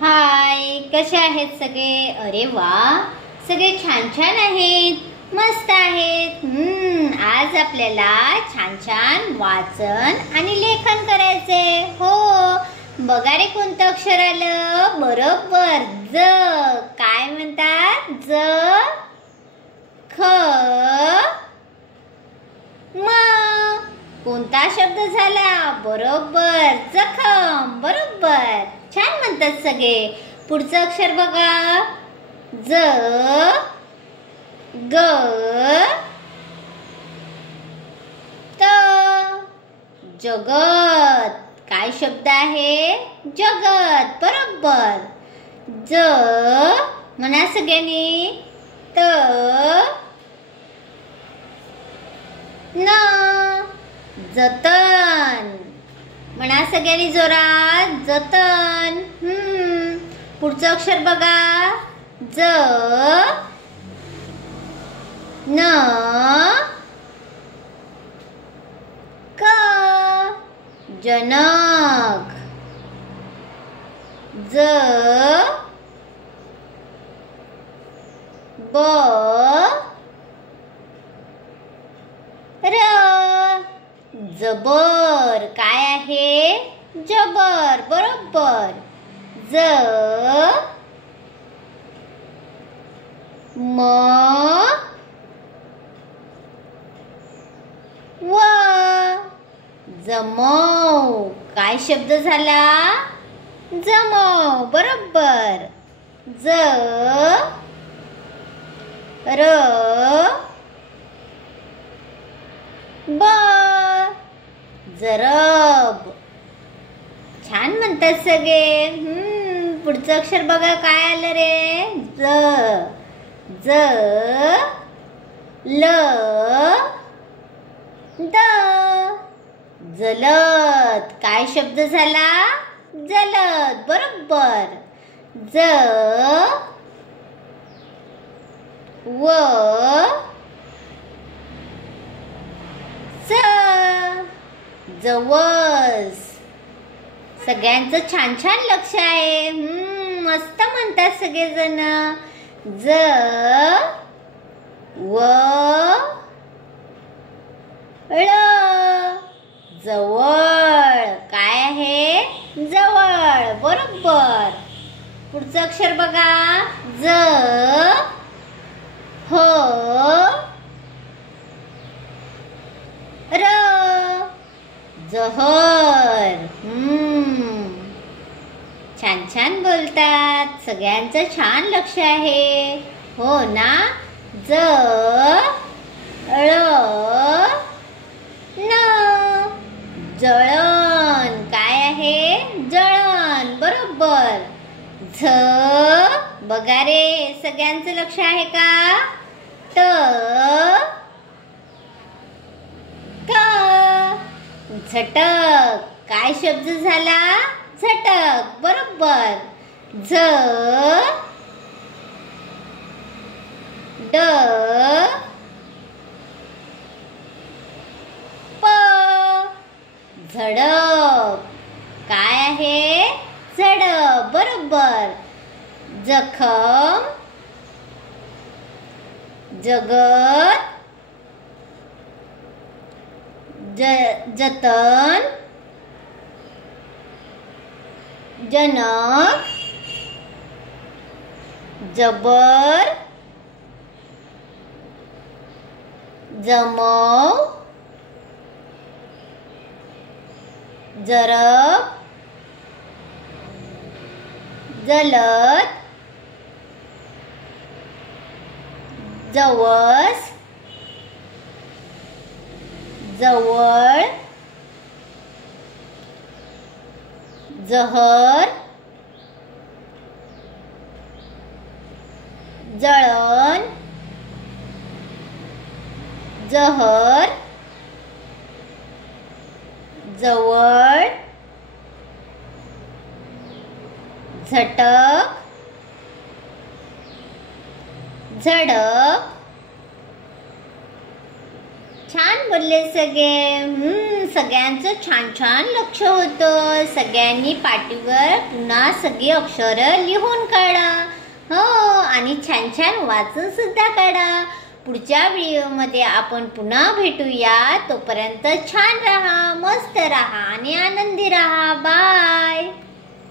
हाय, कसे आहेत सगळे? अरे वा, सगळे छान छान आहेत, मस्त आहेत. आज आपल्याला छान छान वाचन आणि लेखन करायचे. हो, बघा रे, कोणतं अक्षर आलं? बरोबर, ज. काय म्हणतात? ज ख म. कोणता शब्द झाला? बरोबर, जखम. बरोबर, छान म्हणतात सगळे. पुढचं अक्षर बघा. ज ग त. जगत. काय शब्द आहे? जगत. बरोबर. ज म्हणा सगळ्यांनी. त न. जतन. म्हणा सगळ्यांनी जोरात. जतन. पुढचं अक्षर बघा. ज न क. जनक. ज ब र. जबर. काय आहे? जबर. बरोबर. ज म व. जमव. काय शब्द झाला? जमव. बरोबर. ज र ब. जरब. छान म्हणतात सगळे. पुढचं अक्षर बघा. काय आलं रे? ज ज ल द. जलद. काय शब्द झाला? जलद. बरोबर. ज व च. जवस. सगळ्यांचं छान छान लक्ष आहे. मस्त म्हणतात सगळेजण. ज व ळ. जवळ. काय आहे? जवळ. बरोबर. पुढचं अक्षर बघा. ज ह र. जहर. छान छान बोलतात. सगळ्यांचं छान लक्ष आहे. हो ना? ज ळ न. जळण. काय आहे? जळण. बरोबर. झ. बघा रे, सगळ्यांचं लक्ष आहे का? ट क. झटक. काय शब्द झाला? झटक. बरोबर. झ ड प. झडप. काय आहे? झडप. बरोबर. जखम. जगत. जतन. जनक. जबर. जमव. जरब. जलद. जवस. जवळ. जहर. जळण. जहर. जवळ. झटक. झडप. छान बोलले सगळे. सगळ्यांचं छान छान लक्ष होतं. सगळ्यांनी पाटीवर पुन्हा सगळी अक्षरं लिहून काढा. हो, आणि छान छान वाचून सुद्धा काढा. पुढच्या व्हिडिओमध्ये आपण पुन्हा भेटूया. तोपर्यंत छान राहा, मस्त राहा आणि आनंदी राहा. बाय.